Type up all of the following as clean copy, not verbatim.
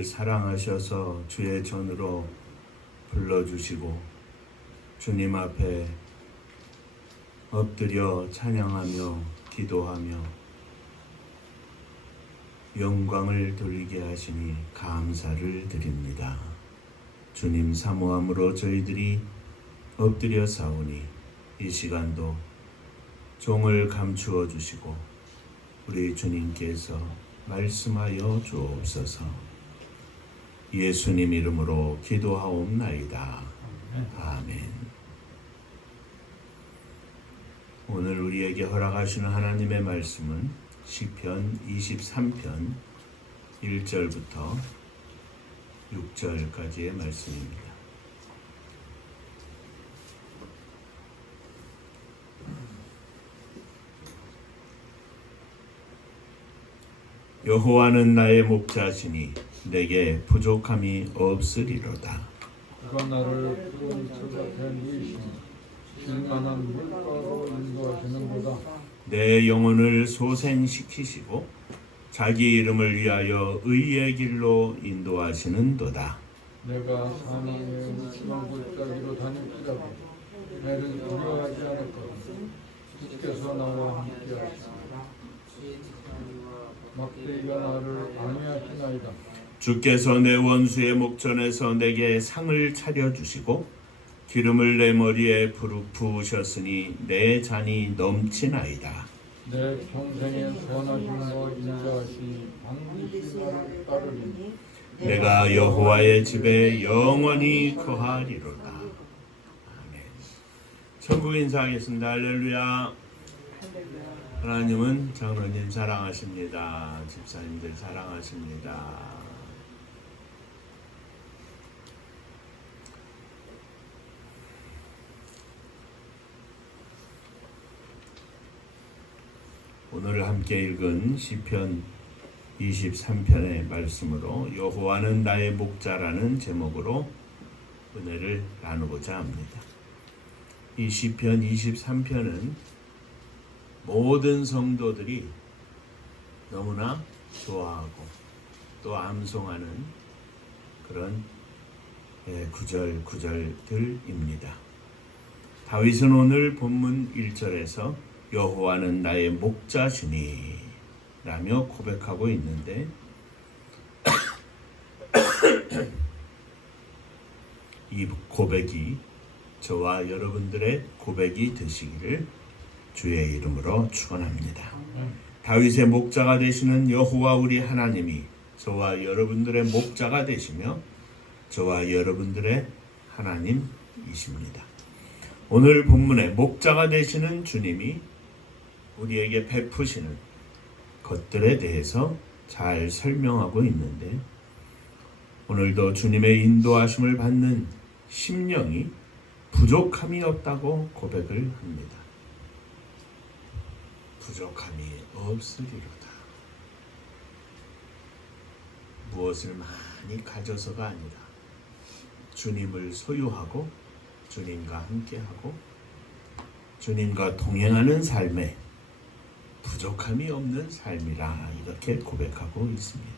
우리를 사랑하셔서 주의 전으로 불러주시고 주님 앞에 엎드려 찬양하며 기도하며 영광을 돌리게 하시니 감사를 드립니다. 주님 사모함으로 저희들이 엎드려 사오니 이 시간도 종을 감추어 주시고 우리 주님께서 말씀하여 주옵소서. 예수님 이름으로 기도하옵나이다. 아멘. 오늘 우리에게 허락하시는 하나님의 말씀은 시편 23편 1절부터 6절까지의 말씀입니다. 여호와는 나의 목자시니 내게 부족함이 없으리로다. 그가 나를 푸른 들밭에 누이시니 쉴만한 물가로 인도하시는도다. 내 영혼을 소생시키시고 자기 이름을 위하여 의의 길로 인도하시는도다. 내가 사망의 음침한 골짜기로 다닐지라도 해를 두려워하지 않을 것이다. 주께서 나와 함께하시니 막대기가 나를 방해하시나이다. 주께서 내 원수의 목전에서 내게 상을 차려주시고 기름을 내 머리에 부으셨으니 내 잔이 넘치나이다. 내 평생에 선하심과 인자하시니 반드시 나를 따르리니 내가 여호와의 집에 영원히 거하리로다. 아멘. 천국 인사하겠습니다. 할렐루야. 하나님은 장로님 사랑하십니다. 집사님들 사랑하십니다. 오늘 함께 읽은 시편 23편의 말씀으로 여호와는 나의 목자라는 제목으로 은혜를 나누고자 합니다. 이 시편 23편은 모든 성도들이 너무나 좋아하고 또 암송하는 그런 구절들입니다. 다윗은 오늘 본문 1절에서 여호와는 나의 목자시니 라며 고백하고 있는데 이 고백이 저와 여러분들의 고백이 되시기를 주의 이름으로 축원합니다. 다윗의 목자가 되시는 여호와 우리 하나님이 저와 여러분들의 목자가 되시며 저와 여러분들의 하나님이십니다. 오늘 본문의 목자가 되시는 주님이 우리에게 베푸시는 것들에 대해서 잘 설명하고 있는데 오늘도 주님의 인도하심을 받는 심령이 부족함이 없다고 고백을 합니다. 부족함이 없으리로다. 무엇을 많이 가져서가 아니라 주님을 소유하고 주님과 함께하고 주님과 동행하는 삶에 부족함이 없는 삶이라 이렇게 고백하고 있습니다.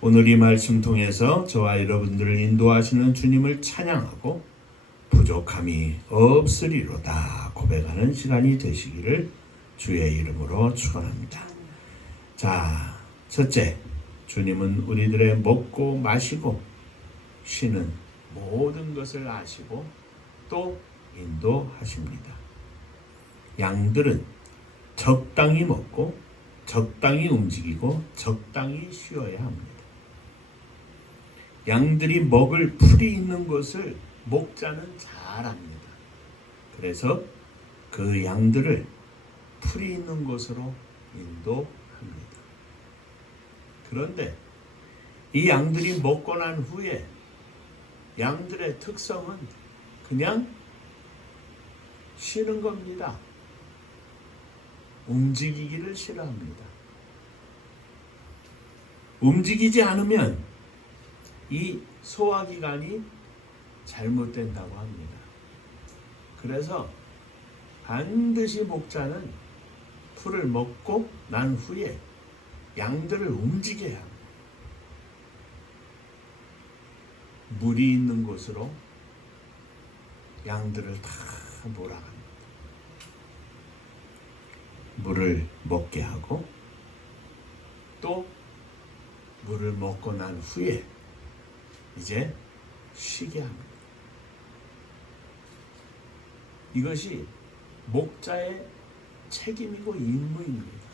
오늘 이 말씀 통해서 저와 여러분들을 인도하시는 주님을 찬양하고 부족함이 없으리로다 고백하는 시간이 되시기를 주의 이름으로 축원합니다. 자, 첫째, 주님은 우리들의 먹고 마시고 쉬는 모든 것을 아시고 또 인도하십니다. 양들은 적당히 먹고 적당히 움직이고 적당히 쉬어야 합니다. 양들이 먹을 풀이 있는 것을 목자는 잘 압니다. 그래서 그 양들을 풀이 있는 곳으로 인도합니다. 그런데 이 양들이 먹고 난 후에 양들의 특성은 그냥 쉬는 겁니다. 움직이기를 싫어합니다. 움직이지 않으면 이 소화기관이 잘못된다고 합니다. 그래서 반드시 목자는 풀을 먹고 난 후에 양들을 움직여야 합니다. 물이 있는 곳으로 양들을 다 몰아갑니다. 물을 먹게 하고 또 물을 먹고 난 후에 이제 쉬게 합니다. 이것이 목자의 책임이고 임무입니다.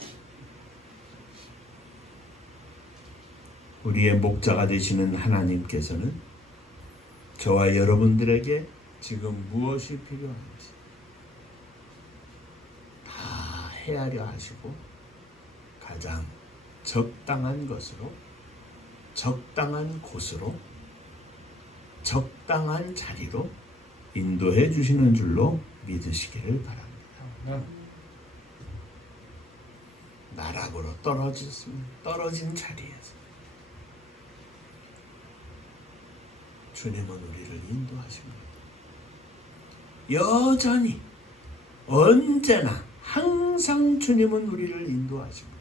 우리의 목자가 되시는 하나님께서는 저와 여러분들에게 지금 무엇이 필요한지 다 헤아려 하시고 가장 적당한 것으로, 적당한 곳으로, 적당한 자리로 인도해 주시는 줄로 믿으시기를 바랍니다. 나락으로 떨어진 자리에서 주님은 우리를 인도하십니다. 여전히 언제나 항상 주님은 우리를 인도하십니다.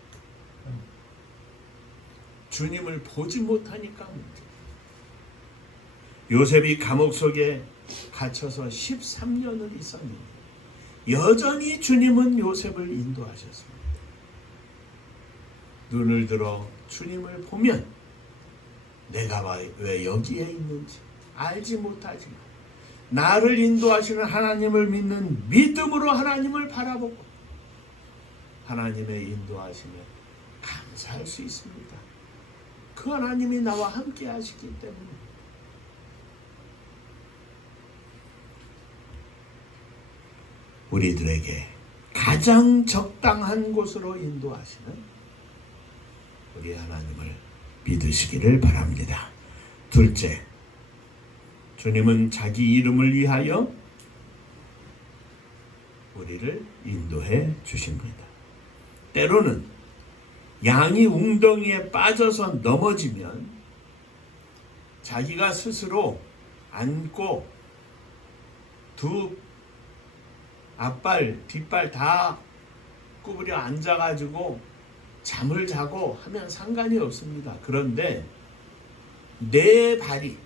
주님을 보지 못하니까 문제. 요셉이 감옥 속에 갇혀서 13년을 있었는데 여전히 주님은 요셉을 인도하셨습니다. 눈을 들어 주님을 보면 내가 왜 여기에 있는지 알지 못하지만 나를 인도하시는 하나님을 믿는 믿음으로 하나님을 바라보고 하나님의 인도하심에 감사할 수 있습니다. 그 하나님이 나와 함께 하시기 때문에 우리들에게 가장 적당한 곳으로 인도하시는 우리 하나님을 믿으시기를 바랍니다. 둘째, 주님은 자기 이름을 위하여 우리를 인도해 주십니다. 때로는 양이 웅덩이에 빠져서 넘어지면 자기가 스스로 안고 두 앞발, 뒷발 다 구부려 앉아가지고 잠을 자고 하면 상관이 없습니다. 그런데 내 발이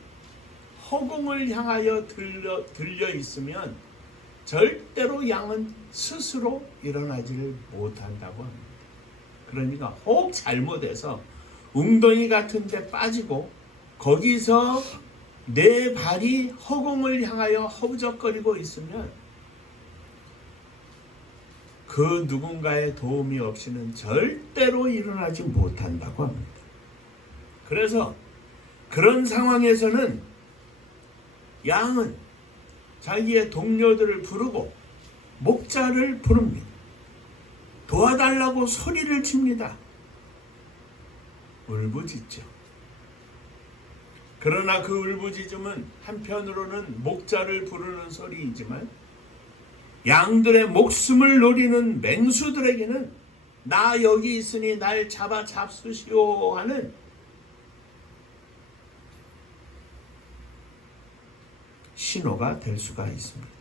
허공을 향하여 들려 있으면 절대로 양은 스스로 일어나지를 못한다고 합니다. 그러니까 혹 잘못해서 웅덩이 같은 데 빠지고 거기서 내 발이 허공을 향하여 허우적거리고 있으면 그 누군가의 도움이 없이는 절대로 일어나지 못한다고 합니다. 그래서 그런 상황에서는 양은 자기의 동료들을 부르고 목자를 부릅니다. 도와달라고 소리를 칩니다. 울부짖죠. 그러나 그 울부짖음은 한편으로는 목자를 부르는 소리이지만 양들의 목숨을 노리는 맹수들에게는 나 여기 있으니 날 잡수시오 하는 신호가 될 수가 있습니다.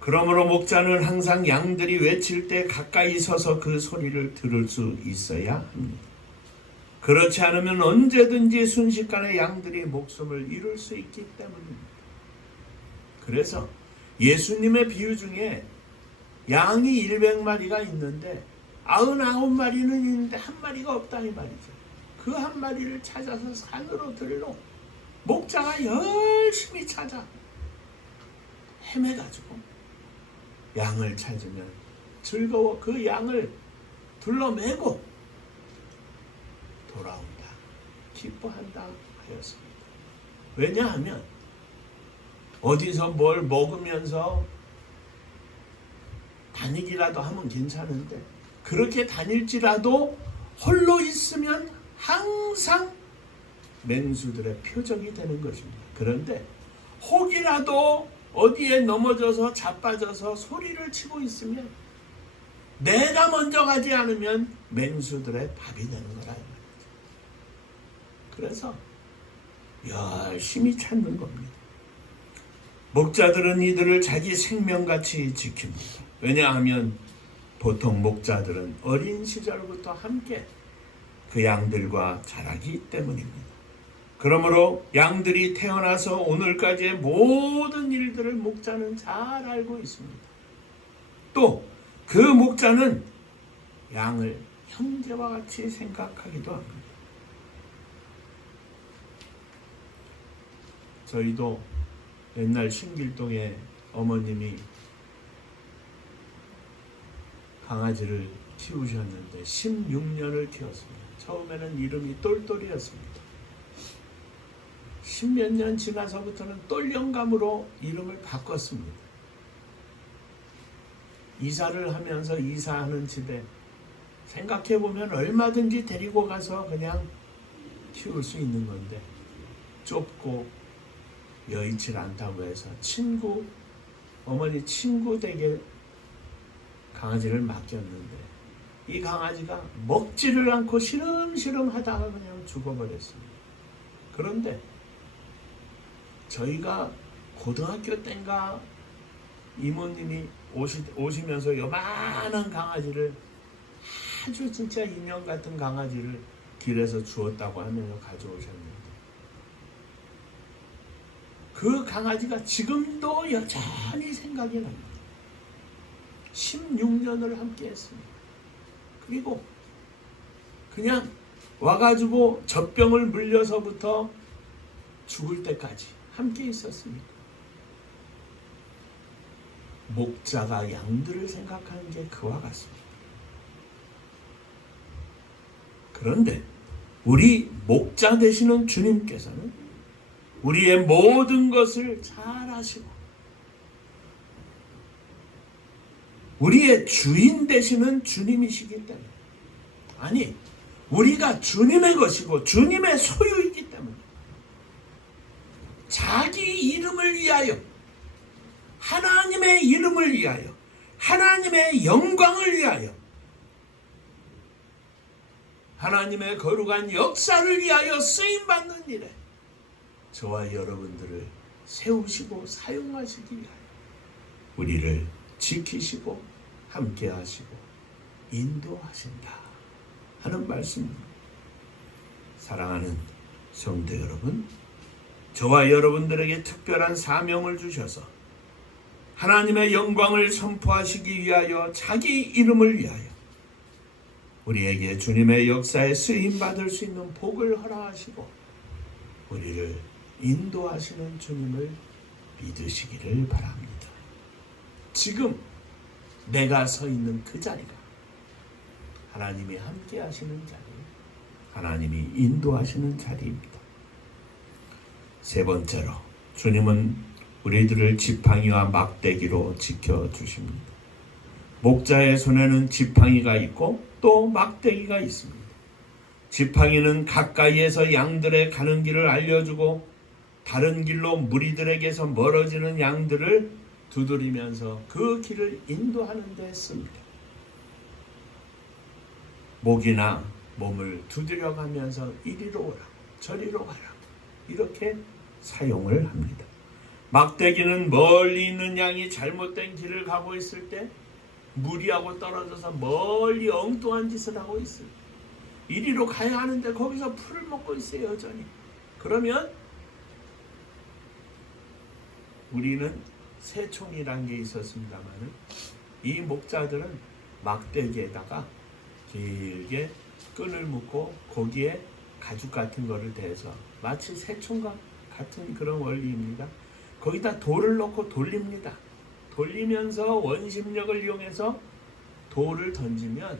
그러므로 목자는 항상 양들이 외칠 때 가까이 서서 그 소리를 들을 수 있어야 합니다. 그렇지 않으면 언제든지 순식간에 양들이 목숨을 잃을 수 있기 때문입니다. 그래서 예수님의 비유 중에 양이 100마리가 있는데 99마리는 있는데 한 마리가 없다 이 말이죠. 그 한 마리를 찾아서 산으로 들러 목자가 열심히 찾아 헤매가지고 양을 찾으면 즐거워 그 양을 둘러매고 돌아온다, 기뻐한다 하였습니다. 왜냐하면 어디서 뭘 먹으면서 다니기라도 하면 괜찮은데 그렇게 다닐지라도 홀로 있으면 항상 맹수들의 표적이 되는 것입니다. 그런데 혹이라도 어디에 넘어져서 자빠져서 소리를 치고 있으면 내가 먼저 가지 않으면 맹수들의 밥이 되는 거라. 그래서 열심히 찾는 겁니다. 목자들은 이들을 자기 생명같이 지킵니다. 왜냐하면 보통 목자들은 어린 시절부터 함께 그 양들과 자라기 때문입니다. 그러므로 양들이 태어나서 오늘까지의 모든 일들을 목자는 잘 알고 있습니다. 또 그 목자는 양을 형제와 같이 생각하기도 합니다. 저희도 옛날 신길동에 어머님이 강아지를 키우셨는데 16년을 키웠습니다. 처음에는 이름이 똘똘이었습니다. 10몇 년 지나서부터는 똘영감으로 이름을 바꿨습니다. 이사를 하면서 이사하는 집에 생각해보면 얼마든지 데리고 가서 그냥 키울 수 있는 건데 좁고 여의치 않다고 해서 어머니 친구 댁에 강아지를 맡겼는데 이 강아지가 먹지를 않고 시름시름 하다가 그냥 죽어버렸습니다. 그런데 저희가 고등학교 때인가 이모님이 오시면서 요만한 강아지를 아주 진짜 인형 같은 강아지를 길에서 주었다고 하면서 가져오셨는데 그 강아지가 지금도 여전히 생각이 납니다. 16년을 함께 했습니다. 그리고 그냥 와가지고 젖병을 물려서부터 죽을 때까지 함께 있었습니다. 목자가 양들을 생각하는 게 그와 같습니다. 그런데 우리 목자 되시는 주님께서는 우리의 모든 것을 잘 아시고 우리의 주인 되시는 주님이시기 때문에 아니 우리가 주님의 것이고 주님의 소유이기 때문에 자기 이름을 위하여 하나님의 이름을 위하여 하나님의 영광을 위하여 하나님의 거룩한 역사를 위하여 쓰임받는 일에 저와 여러분들을 세우시고 사용하시기 위하여 우리를 지키시고 함께 하시고 인도하신다 하는 말씀입니다. 사랑하는 성도 여러분, 저와 여러분들에게 특별한 사명을 주셔서 하나님의 영광을 선포하시기 위하여 자기 이름을 위하여 우리에게 주님의 역사에 쓰임받을 수 있는 복을 허락하시고 우리를 인도하시는 주님을 믿으시기를 바랍니다. 지금 내가 서 있는 그 자리가 하나님이 함께 하시는 자리, 하나님이 인도하시는 자리입니다. 세 번째로 주님은 우리들을 지팡이와 막대기로 지켜주십니다. 목자의 손에는 지팡이가 있고 또 막대기가 있습니다. 지팡이는 가까이에서 양들의 가는 길을 알려주고 다른 길로 무리들에게서 멀어지는 양들을 두드리면서 그 길을 인도하는 데 씁니다. 목이나 몸을 두드려가면서 이리로 오라, 저리로 가라 이렇게 사용을 합니다. 막대기는 멀리 있는 양이 잘못된 길을 가고 있을 때 무리하고 떨어져서 멀리 엉뚱한 짓을 하고 있어요. 이리로 가야 하는데 거기서 풀을 먹고 있어요 여전히. 그러면 우리는 새총이란 게 있었습니다만 이 목자들은 막대기에다가 길게 끈을 묶고 거기에 가죽 같은 거를 대서 마치 새총과 같은 그런 원리입니다. 거기다 돌을 넣고 돌립니다. 돌리면서 원심력을 이용해서 돌을 던지면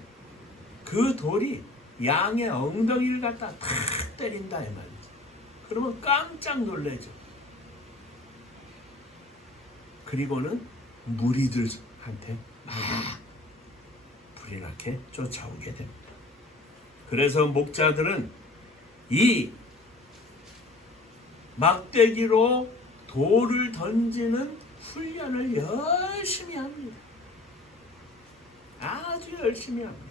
그 돌이 양의 엉덩이를 갖다 탁 때린다 이 말이죠. 그러면 깜짝 놀라죠. 그리고는 무리들한테 막 불이 나게 쫓아오게 됩니다. 그래서 목자들은 이 막대기로 돌을 던지는 훈련을 열심히 합니다. 아주 열심히 합니다.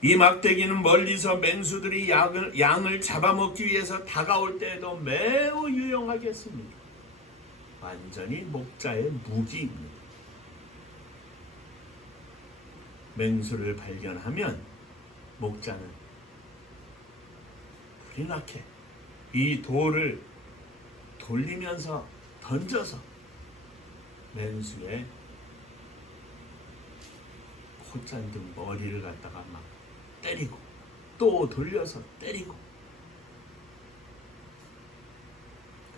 이 막대기는 멀리서 맹수들이 양을 잡아먹기 위해서 다가올 때에도 매우 유용하겠습니다. 완전히 목자의 무기입니다. 맹수를 발견하면 목자는 불이 나게 이 돌을 돌리면서 던져서 맨수의 콧잔등 머리를 갖다가 막 때리고 또 돌려서 때리고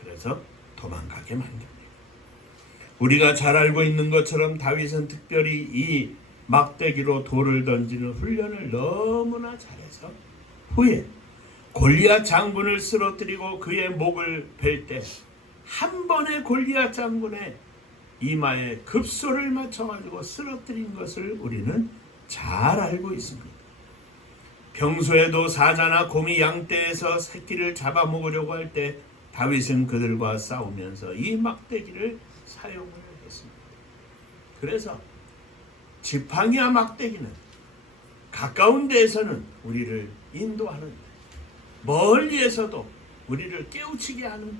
그래서 도망가게 만듭니다. 우리가 잘 알고 있는 것처럼 다윗은 특별히 이 막대기로 돌을 던지는 훈련을 너무나 잘해서 후에 골리앗 장군을 쓰러뜨리고 그의 목을 벨 때 한 번에 골리앗 장군의 이마에 급소를 맞춰가지고 쓰러뜨린 것을 우리는 잘 알고 있습니다. 평소에도 사자나 곰이 양떼에서 새끼를 잡아먹으려고 할 때 다윗은 그들과 싸우면서 이 막대기를 사용을 했습니다. 그래서 지팡이와 막대기는 가까운 데에서는 우리를 인도하는데 멀리에서도 우리를 깨우치게 하는데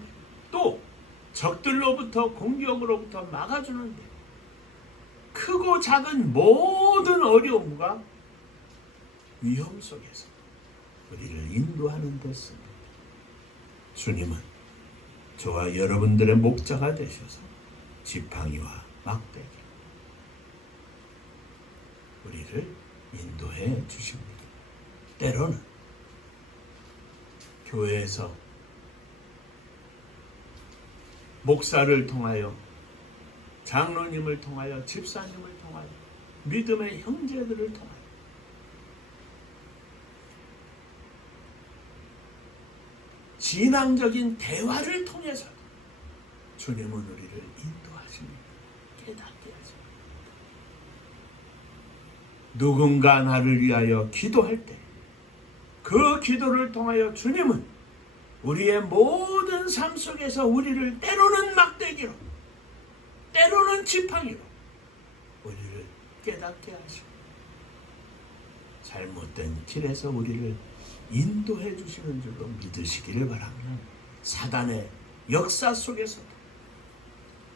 또 적들로부터 공격으로부터 막아주는데 크고 작은 모든 어려움과 위험 속에서 우리를 인도하는 데 씁니다. 주님은 저와 여러분들의 목자가 되셔서 지팡이와 막대기 우리를 인도해 주십니다. 때로는 교회에서 목사를 통하여 장로님을 통하여 집사님을 통하여 믿음의 형제들을 통하여 진앙적인 대화를 통해서 주님은 우리를 인도하십니다. 깨닫게 하십니다. 누군가 나를 위하여 기도할 때 그 기도를 통하여 주님은 우리의 모든 삶 속에서 우리를 때로는 막대기로 때로는 지팡이로 우리를 깨닫게 하시고 잘못된 길에서 우리를 인도해 주시는 줄로 믿으시기를 바랍니다. 사단의 역사 속에서도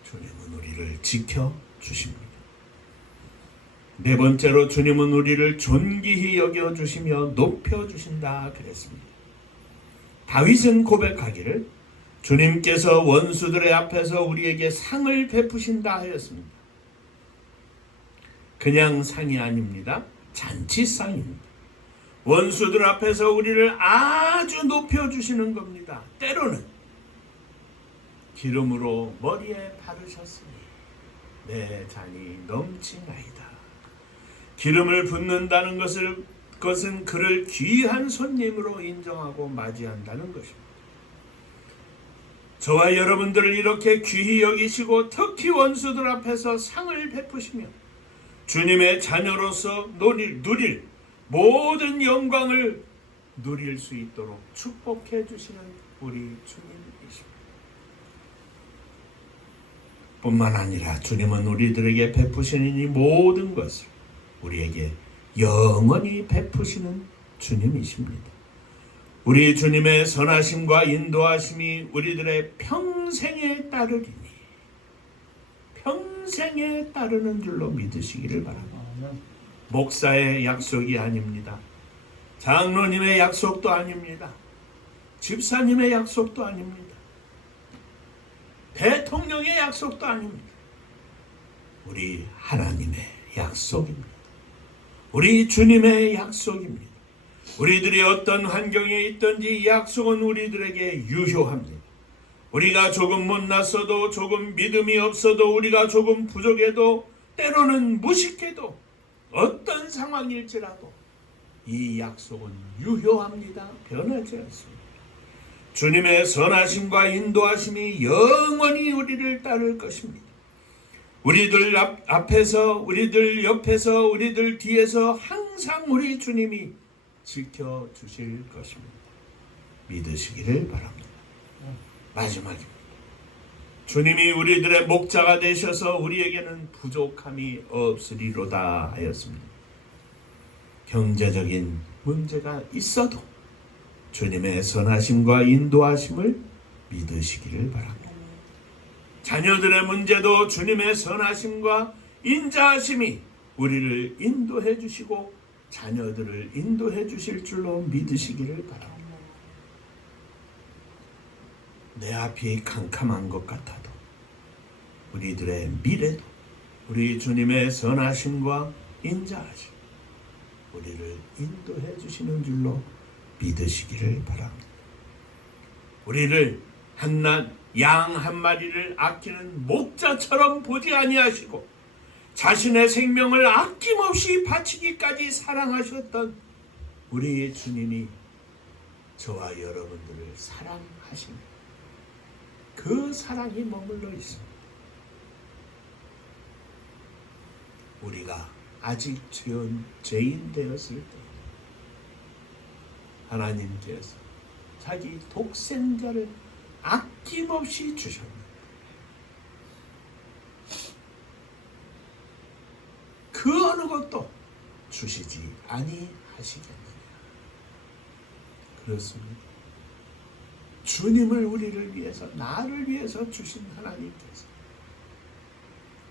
주님은 우리를 지켜주십니다. 네 번째로 주님은 우리를 존귀히 여겨주시며 높여주신다 그랬습니다. 다윗은 고백하기를 주님께서 원수들의 앞에서 우리에게 상을 베푸신다 하였습니다. 그냥 상이 아닙니다. 잔치상입니다. 원수들 앞에서 우리를 아주 높여주시는 겁니다. 때로는 기름으로 머리에 바르셨으니 내 잔이 넘치나이다. 기름을 붓는다는 것은 그를 귀한 손님으로 인정하고 맞이한다는 것입니다. 저와 여러분들을 이렇게 귀히 여기시고 특히 원수들 앞에서 상을 베푸시며 주님의 자녀로서 누릴 모든 영광을 누릴 수 있도록 축복해 주시는 우리 주님이십니다. 뿐만 아니라 주님은 우리들에게 베푸시는 이 모든 것을 우리에게 영원히 베푸시는 주님이십니다. 우리 주님의 선하심과 인도하심이 우리들의 평생에 따르리니 평생에 따르는 줄로 믿으시기를 바랍니다. 목사의 약속이 아닙니다. 장로님의 약속도 아닙니다. 집사님의 약속도 아닙니다. 대통령의 약속도 아닙니다. 우리 하나님의 약속입니다. 우리 주님의 약속입니다. 우리들이 어떤 환경에 있든지 이 약속은 우리들에게 유효합니다. 우리가 조금 못났어도 조금 믿음이 없어도 우리가 조금 부족해도 때로는 무식해도 어떤 상황일지라도 이 약속은 유효합니다. 변하지 않습니다. 주님의 선하심과 인도하심이 영원히 우리를 따를 것입니다. 우리들 앞에서 우리들 옆에서 우리들 뒤에서 항상 우리 주님이 지켜주실 것입니다. 믿으시기를 바랍니다. 마지막입니다. 주님이 우리들의 목자가 되셔서 우리에게는 부족함이 없으리로다 하였습니다. 경제적인 문제가 있어도 주님의 선하심과 인도하심을 믿으시기를 바랍니다. 자녀들의 문제도 주님의 선하심과 인자하심이 우리를 인도해 주시고 자녀들을 인도해 주실 줄로 믿으시기를 바랍니다. 내 앞이 캄캄한 것 같아도 우리들의 미래도 우리 주님의 선하심과 인자하심 우리를 인도해 주시는 줄로 믿으시기를 바랍니다. 우리를 양 한 마리를 아끼는 목자처럼 보지 아니하시고 자신의 생명을 아낌없이 바치기까지 사랑하셨던 우리 주님이 저와 여러분들을 사랑하십니다. 그 사랑이 머물러 있습니다. 우리가 아직 죄인 되었을 때 하나님께서 자기 독생자를 아낌없이 주셨습니다. 그 어느 것도 주시지 아니하시겠느냐. 그렇습니다. 주님을 우리를 위해서 나를 위해서 주신 하나님께서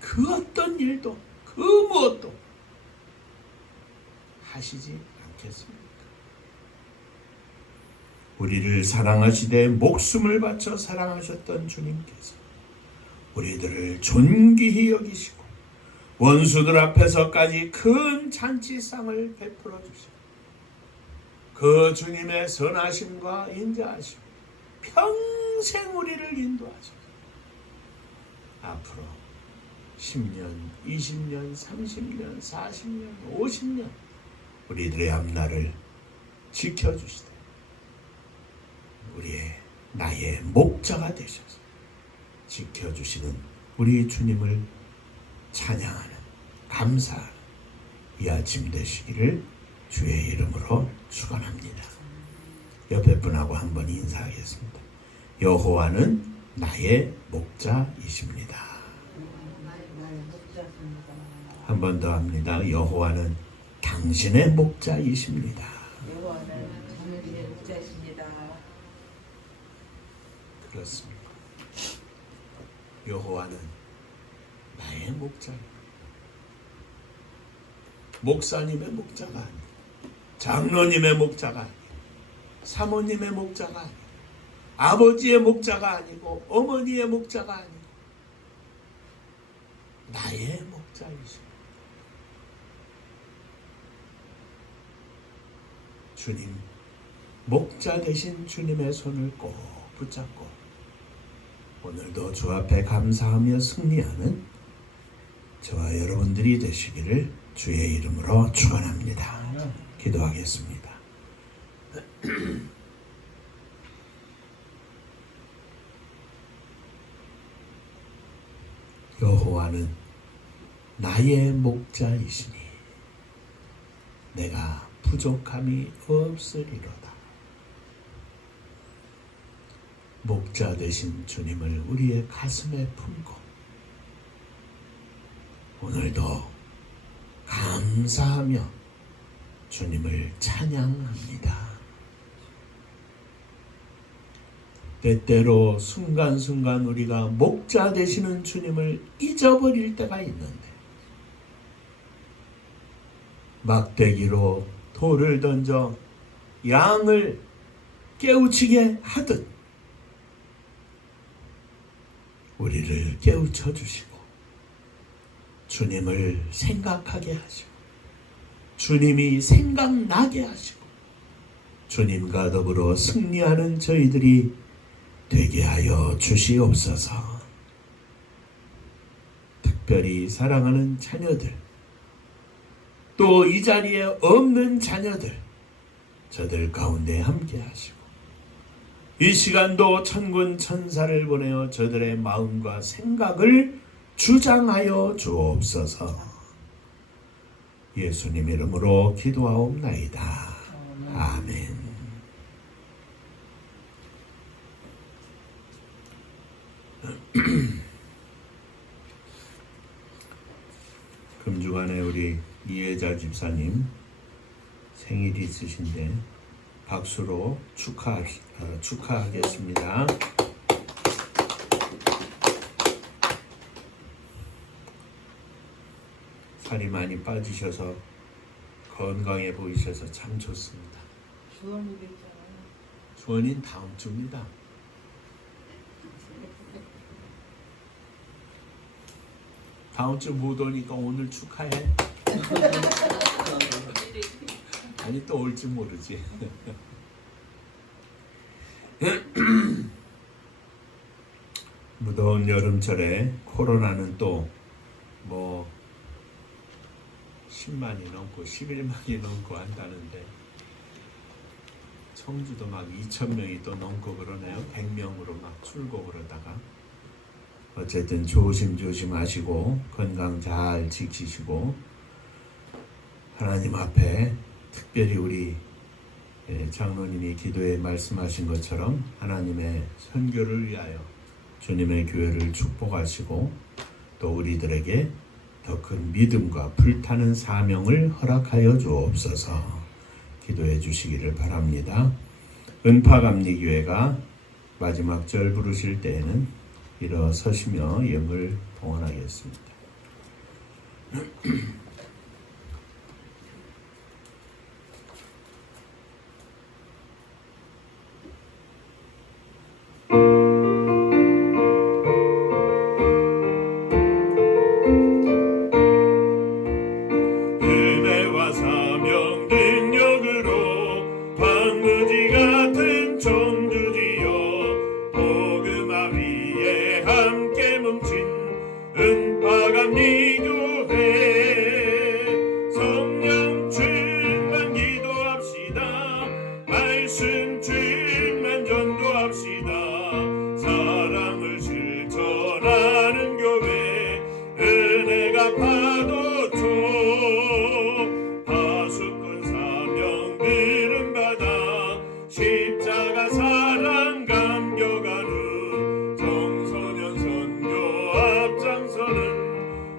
그 어떤 일도 그 무엇도 하시지 않겠습니까? 우리를 사랑하시되 목숨을 바쳐 사랑하셨던 주님께서 우리들을 존귀히 여기시고 원수들 앞에서까지 큰 잔치상을 베풀어 주시고 그 주님의 선하심과 인자하심 평생 우리를 인도하소서. 앞으로 10년, 20년, 30년, 40년, 50년 우리들의 앞날을 지켜주시되 나의 목자가 되셔서 지켜주시는 우리 주님을 찬양하는 감사하는 이 아침 되시기를 주의 이름으로 축원합니다. 옆에 분하고 한번 인사하겠습니다. 여호와는 나의 목자이십니다. 한 번 더 합니다. 여호와는 당신의 목자이십니다. 여호와는 당신의 목자이십니다. 그렇습니다. 여호와는 나의 목자입니다. 목사님의 목자가 아니고 장로님의 목자가 아니고 사모님의 목자가 아니고 아버지의 목자가 아니고 어머니의 목자가 아니고 나의 목자이십니다. 주님, 목자 되신 주님의 손을 꼭 붙잡고 오늘도 주 앞에 감사하며 승리하는 저와 여러분들이 되시기를 주의 이름으로 축원합니다. 기도하겠습니다. 여호와는 나의 목자이시니 내가 부족함이 없으리로다. 목자 되신 주님을 우리의 가슴에 품고 오늘도 감사하며 주님을 찬양합니다. 때때로 순간순간 우리가 목자 되시는 주님을 잊어버릴 때가 있는데 막대기로 돌을 던져 양을 깨우치게 하듯 우리를 깨우쳐 주시고 주님을 생각하게 하시고 주님이 생각나게 하시고 주님과 더불어 승리하는 저희들이 되게 하여 주시옵소서. 특별히 사랑하는 자녀들 또 이 자리에 없는 자녀들 저들 가운데 함께 하시고 이 시간도 천군 천사를 보내어 저들의 마음과 생각을 주장하여 주옵소서. 예수님 이름으로 기도하옵나이다. 아멘. 금주간에 우리 이혜자 집사님 생일이 있으신데 박수로 축하하겠습니다. 살이 많이 빠지셔서 건강해 보이셔서 참 좋습니다. 주원이도 있잖아요. 주원인 다음 주입니다. 다음 주 못 오니까 오늘 축하해. 아니 또 올지 모르지. 무더운 여름철에 코로나는 또 뭐 10만이 넘고 11만이 넘고 한다는데 청주도 막 2,000명이 또 넘고 그러네요. 100명으로 막 출고 그러다가 어쨌든 조심조심 하시고 건강 잘 지키시고 하나님 앞에 특별히 우리 장로님이 기도에 말씀하신 것처럼 하나님의 선교를 위하여 주님의 교회를 축복하시고 또 우리들에게 더 큰 믿음과 불타는 사명을 허락하여 주옵소서. 기도해 주시기를 바랍니다. 은파감리교회가 마지막 절 부르실 때에는 일어서시며 영을 봉헌하겠습니다. 은혜와 사명 능력으로 황무지 같은 청주지여 복음화 위에 함께 뭉친 은파감리교회 성령 충만 기도합시다. 말씀 충만 전도합시다. 사랑을 실천하는 교회 은혜가 파도쳐 파수꾼 사명들은 받아 십자가 사랑 감격하는 청소년 선교 앞장서는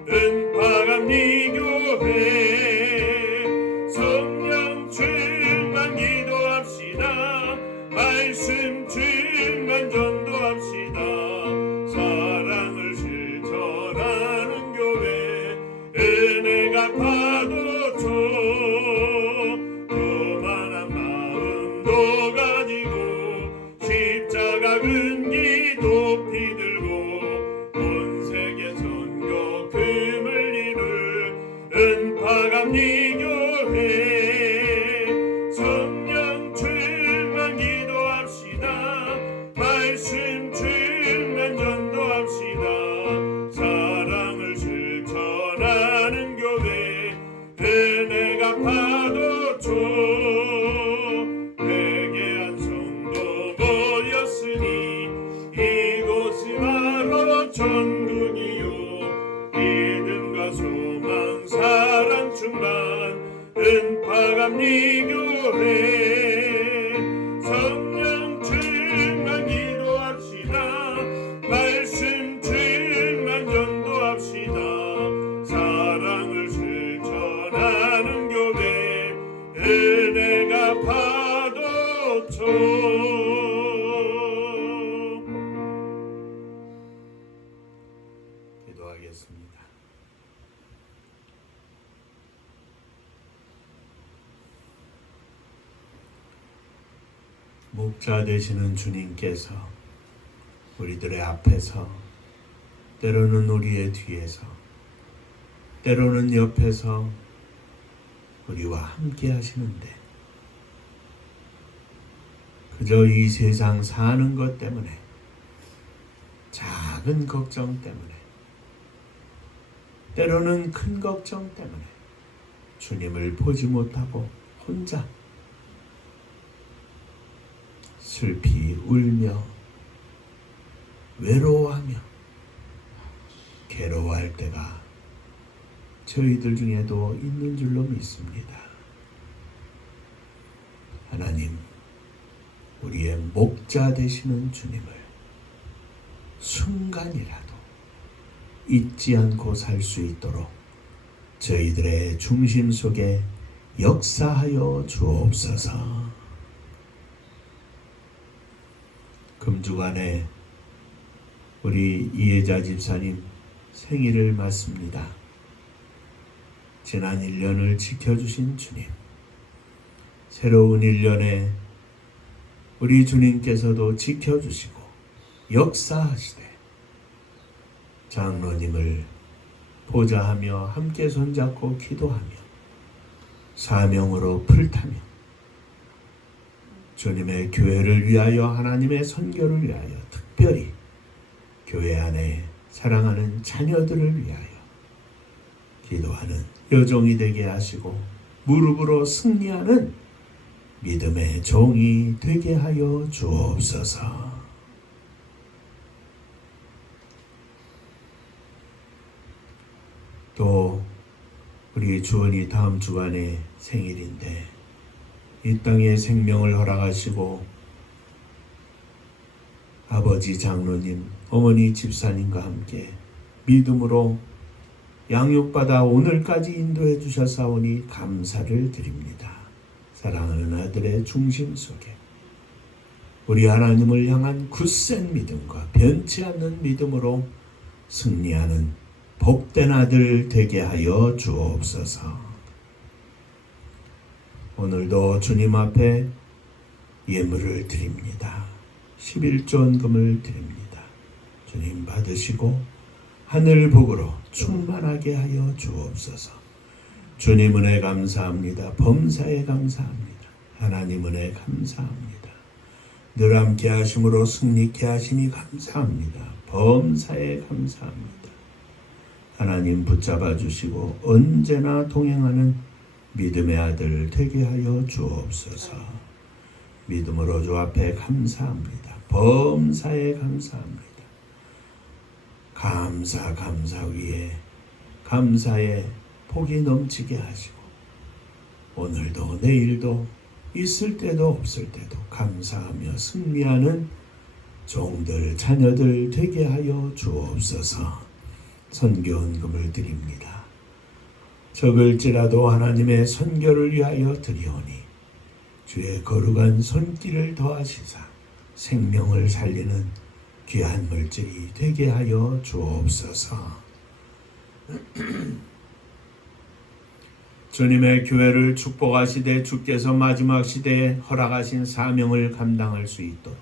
은파감리교회 성령 충만 기도합시다. 말씀 충만 전도합시다. 사랑을 실천하는 교회 은혜가 파도쳐 교만한 마음도 가지고 십자가 근기 높이 들고 온 세계 선교 금을 이룰 은파감리교회 성령 충만 기도합시다. 말씀 충만 전도합시다. 사랑을 실천하는 교회 은혜가 파도쳐 회개한 성도 모였으니 이곳이 바로 천국이요 믿음과 소망 사랑 충만 은파감리교회 성령 충만 기도합시다. 말씀 충만 전도합시다. 사랑을 실천하는 교회 은혜가 파도쳐 기도하겠습니다. 목자 되시는 주님께서 우리들의 앞에서 때로는 우리의 뒤에서 때로는 옆에서 우리와 함께 하시는데 그저 이 세상 사는 것 때문에 작은 걱정 때문에 때로는 큰 걱정 때문에 주님을 보지 못하고 혼자 슬피 울며 외로워하며 괴로워할 때가 저희들 중에도 있는 줄로 믿습니다. 하나님, 우리의 목자 되시는 주님을 순간이라도 잊지 않고 살 수 있도록 저희들의 중심 속에 역사하여 주옵소서. 금주간에 우리 이혜자 집사님 생일을 맞습니다. 지난 1년을 지켜주신 주님, 새로운 1년에 우리 주님께서도 지켜주시고 역사하시되 장로님을 보좌하며 함께 손잡고 기도하며 사명으로 풀타며 주님의 교회를 위하여 하나님의 선교를 위하여 특별히 교회 안에 사랑하는 자녀들을 위하여 기도하는 여종이 되게 하시고 무릎으로 승리하는 믿음의 종이 되게 하여 주옵소서. 또 우리 주원이 다음 주간에 생일인데 이 땅에 생명을 허락하시고 아버지 장로님, 어머니 집사님과 함께 믿음으로 양육받아 오늘까지 인도해 주셨사오니 감사를 드립니다. 사랑하는 아들의 중심 속에 우리 하나님을 향한 굳센 믿음과 변치 않는 믿음으로 승리하는 복된 아들 되게 하여 주옵소서. 오늘도 주님 앞에 예물을 드립니다. 11조원금을 드립니다. 주님 받으시고 하늘 복으로 충만하게 하여 주옵소서. 주님 은혜 감사합니다. 범사에 감사합니다. 하나님 은혜 감사합니다. 늘 함께 하심으로 승리케 하시니 감사합니다. 범사에 감사합니다. 하나님 붙잡아 주시고 언제나 동행하는 믿음의 아들 되게 하여 주옵소서. 믿음으로 주 앞에 감사합니다. 범사에 감사합니다. 감사 위에 감사의 복이 넘치게 하시고 오늘도 내일도 있을 때도 없을 때도 감사하며 승리하는 종들 자녀들 되게 하여 주옵소서. 선교헌금을 드립니다. 적을지라도 하나님의 선교를 위하여 드리오니 주의 거룩한 손길을 더하시사 생명을 살리는 귀한 물질이 되게 하여 주옵소서. 주님의 교회를 축복하시되 주께서 마지막 시대에 허락하신 사명을 감당할 수 있도록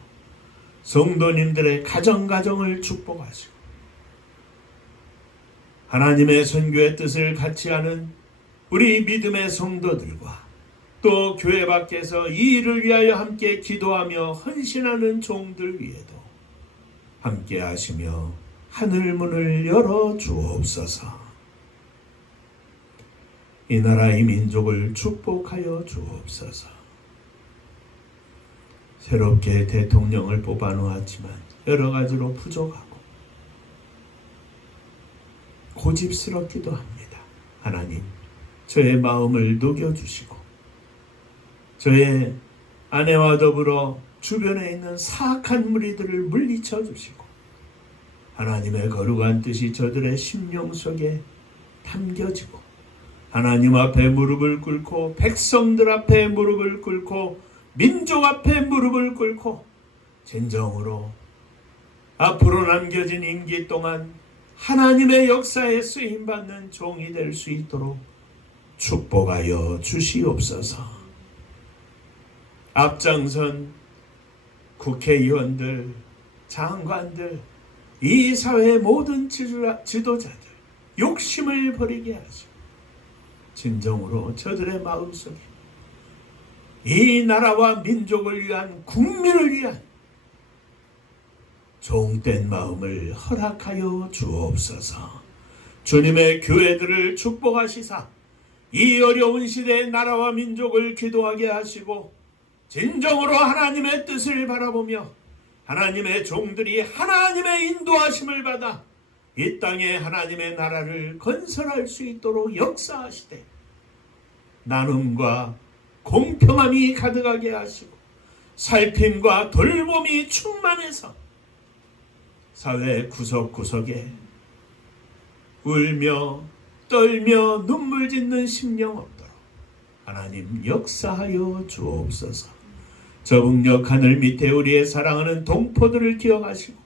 성도님들의 가정을 축복하시고 하나님의 선교의 뜻을 같이 하는 우리 믿음의 성도들과 또 교회 밖에서 이 일을 위하여 함께 기도하며 헌신하는 종들 위에도 함께 하시며 하늘 문을 열어 주옵소서. 이 나라 이 민족을 축복하여 주옵소서. 새롭게 대통령을 뽑아 놓았지만 여러 가지로 부족하고 고집스럽기도 합니다. 하나님, 저의 마음을 녹여주시고 저의 아내와 더불어 주변에 있는 사악한 무리들을 물리쳐 주시고 하나님의 거룩한 뜻이 저들의 심령 속에 담겨지고 하나님 앞에 무릎을 꿇고 백성들 앞에 무릎을 꿇고 민족 앞에 무릎을 꿇고 진정으로 앞으로 남겨진 임기 동안 하나님의 역사에 쓰임받는 종이 될 수 있도록 축복하여 주시옵소서. 앞장선 국회의원들, 장관들, 이 사회의 모든 지도자들 욕심을 버리게 하시고 진정으로 저들의 마음속에 이 나라와 민족을 위한 국민을 위한 종된 마음을 허락하여 주옵소서. 주님의 교회들을 축복하시사 이 어려운 시대의 나라와 민족을 기도하게 하시고 진정으로 하나님의 뜻을 바라보며 하나님의 종들이 하나님의 인도하심을 받아 이 땅에 하나님의 나라를 건설할 수 있도록 역사하시되 나눔과 공평함이 가득하게 하시고 살핌과 돌봄이 충만해서 사회 구석구석에 울며 떨며 눈물 짓는 심령 없도록 하나님 역사하여 주옵소서. 저북녘 하늘 밑에 우리의 사랑하는 동포들을 기억하시고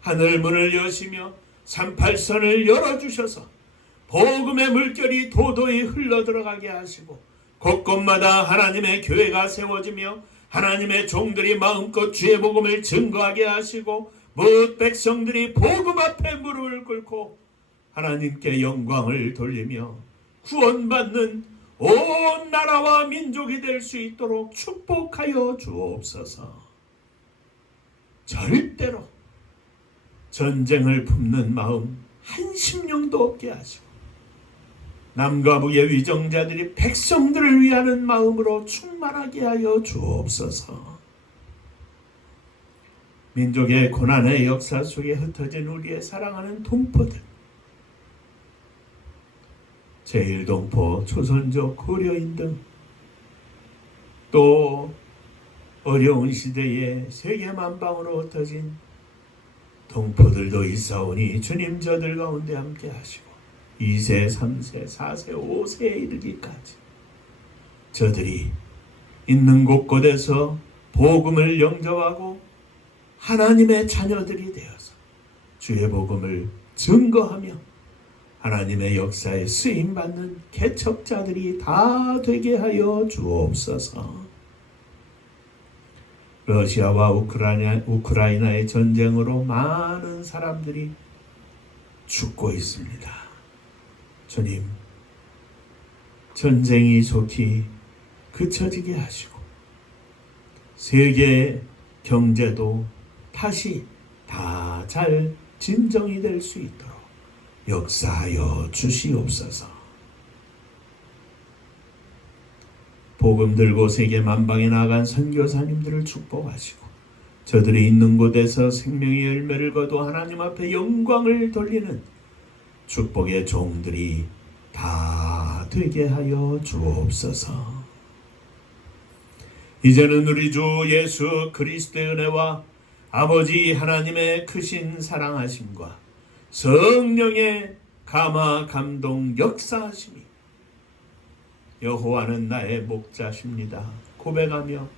하늘 문을 여시며 38선을 열어주셔서 복음의 물결이 도도히 흘러들어가게 하시고 곳곳마다 하나님의 교회가 세워지며 하나님의 종들이 마음껏 주의 복음을 증거하게 하시고 무엇 백성들이 복음 앞에 무릎을 꿇고 하나님께 영광을 돌리며 구원받는 온 나라와 민족이 될 수 있도록 축복하여 주옵소서. 절대로 전쟁을 품는 마음 한 심령도 없게 하시고 남과 북의 위정자들이 백성들을 위하는 마음으로 충만하게 하여 주옵소서. 민족의 고난의 역사 속에 흩어진 우리의 사랑하는 동포들, 제1동포, 조선족, 고려인 등 또 어려운 시대에 세계 만방으로 흩어진 동포들도 있사오니 주님 저들 가운데 함께 하시고 2세, 3세, 4세, 5세에 이르기까지 저들이 있는 곳곳에서 복음을 영접하고 하나님의 자녀들이 되어서 주의 복음을 증거하며 하나님의 역사에 쓰임받는 개척자들이 다 되게 하여 주옵소서. 러시아와 우크라이나의 전쟁으로 많은 사람들이 죽고 있습니다. 주님, 전쟁이 속히 그쳐지게 하시고 세계 경제도 다시 다 잘 진정이 될 수 있도록 역사하여 주시옵소서. 복음 들고 세계 만방에 나간 선교사님들을 축복하시고 저들이 있는 곳에서 생명의 열매를 거두 하나님 앞에 영광을 돌리는 축복의 종들이 다 되게 하여 주옵소서. 이제는 우리 주 예수 그리스도의 은혜와 아버지 하나님의 크신 사랑하심과 성령의 감화 감동 역사하심이 여호와는 나의 목자십니다 고백하며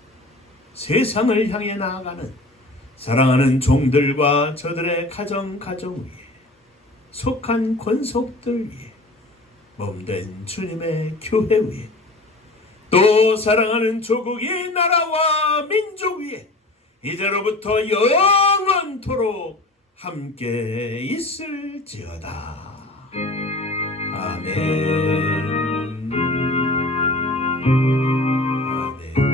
세상을 향해 나아가는 사랑하는 종들과 저들의 가정 위에 속한 권속들 위에 몸된 주님의 교회 위에 또 사랑하는 조국의 나라와 민족 위에 이제로부터 영원토록 함께 있을지어다. 아멘. 아멘.